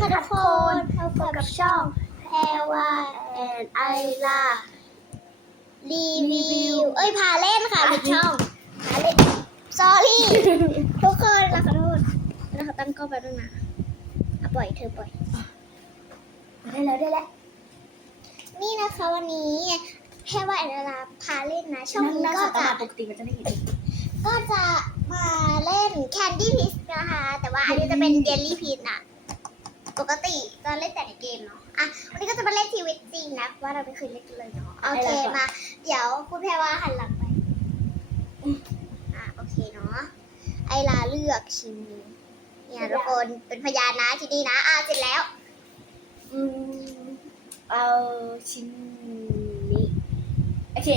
ค่ะทุกคนพบกับช่องแพรวาแอนไอลารีวิว เอ้ยพาเล่นค่ะผิดช่องพาเล่น sorry ทุกคนเราขอโทษเราตั้งกล้องไปด้วยนะอะปล่อยเธอปล่อยได้แล้วได้แล้วนี่นะคะวันนี้แพรวาแอนไอลาพาเล่นนะ ช่องนี้ก็จะปกติมันจะไม่เห็นก็จะมาเล่น Candy p i s นะคะ แต่ว่าอันนี้จะเป็น Jelly p i s นะ ปกติจะเล่นแต่ในเกมเนาะ อะ วันนี้ก็จะมาเล่นชีวิตจริงนะเพราะว่าเราไม่เคยเล่นกันเลยเนาะ โอเคมา เดี๋ยวคุณแพรว่าหันหลังไป อะโอเคเนาะ ไอลาเลือกชิ้นนี้เนี่ยทุกคนเป็นพยานนะชิ้นนี้นะ อะเสร็จแล้ว อืม เอาชิ้นนี้ โอเค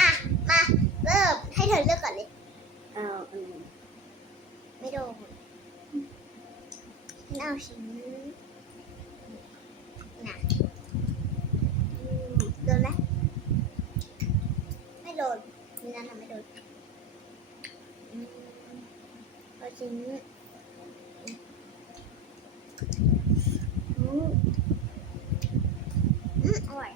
อะมาเริ่มให้เธอเลือกก่อนเลย เอาอันนี้ ไม่โดนฉันเอาชิ้นนะอืมโดนไหมไม่โดนนี่นั่นทำไม่โดนอืม เอาชิ้นอืมอืมอร่อย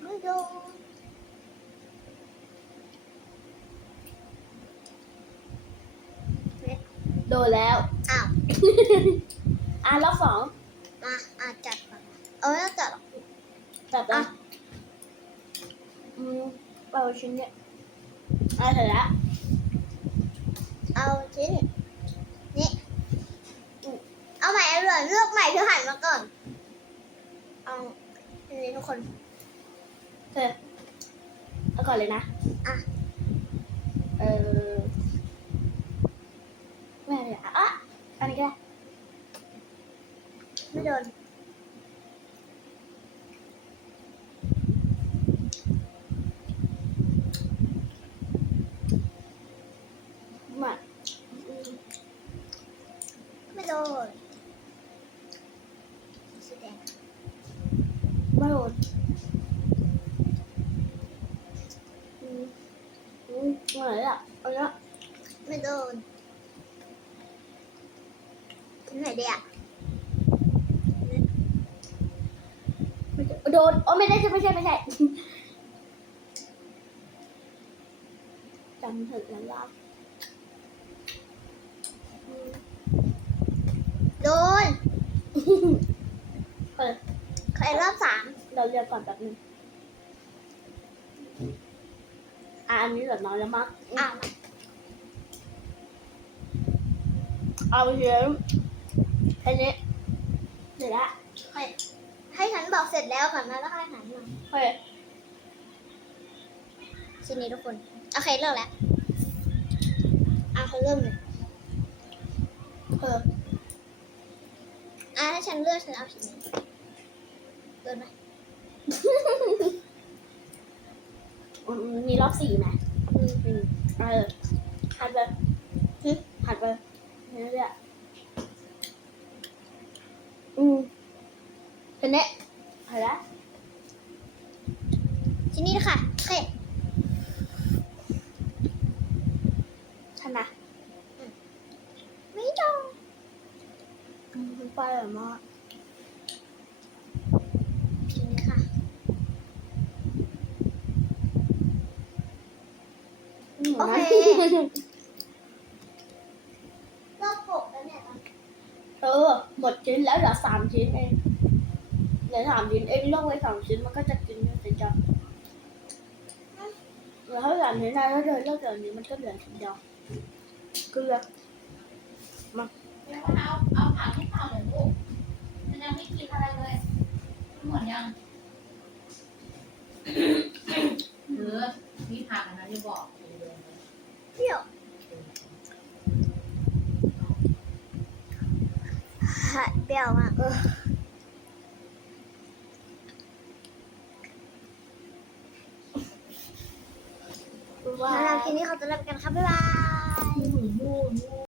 ไม่โดนโดนแล้ว อ้าว อะรอบสองมาอะจัดก่อนเออจัดหรอกจับนะอะอืมเอาชิ้นเนี้ย อะเสร็จแล้วเอาชิ้นนี่อืมเอาใหม่เอาเลยเลือกใหม่เธอหันมาก่อนเอาอันนี้ทุกคนเธอเอาก่อนเลยนะอะเออไม่เอาเลยอะอะอันนี้ก็ได้ไม่โดน มา อืมไม่โดนสีแดง ไม่โดนอืมอื มเหมือนอะเอาละไม่โดนชิ้นไหนดีอะไม่ใช่โดนโอ้ไม่ได้ใช่ไม่ใช่ไม่ใช่จำถึงแล้วว่าอืมโดนเปิดใครรอบสามเราเรียกก่อนแป๊บนึง อะอันนี้เหลือน้อยแล้วมั้งอ้าวมาเอาเยอะอันนี้เสร็จละให้ให้ฉันบอกเสร็จแล้วก่อนนะแล้วค่อยหันมาเฮ้ยชิ้นนี้ทุกคน โอเคเลือกแล้ว อะเขาเริ่มเลยเอออะถ้าฉันเลือกฉันเอาชิ้นนี้เกินไหมอื มมีรอบสี่ไหมอืมอืมเออหัดไปหึหัดไปนี่เรื่อยอืมเป็นเนี้ยหัดละชิ้นนี้นะคะโอเคชนะไม่โดนอืมไปอร่อยมาก ชิ้นนี้ค่ะ โอเค รอบหกแล้วเนี่ยตอน เออ หมดชิ้นแล้วเหลือสามชิ้นเองเหลือสามชิ้นเองเลือกไว้สองชิ้นมันก็จะกินไม่เสร็จจ้ะเหลือเท่าสามชิ้นได้แล้วเดินเลือกเดี๋ยวนี้มันก็เหลือชิ้นเดียวเกลือเดี๋ยวเอาเอาผักให้เต่าหน่อยลูกมันยังไม่กินอะไรเลยหมดยังหรือมีผักอันนั้นจะบอก เปรี้ยวฮะ เปรี้ยวมากเออว่าสำหรับคลิปนี้เขาจะเริ่มกันครับบ๊ายบายหมูมู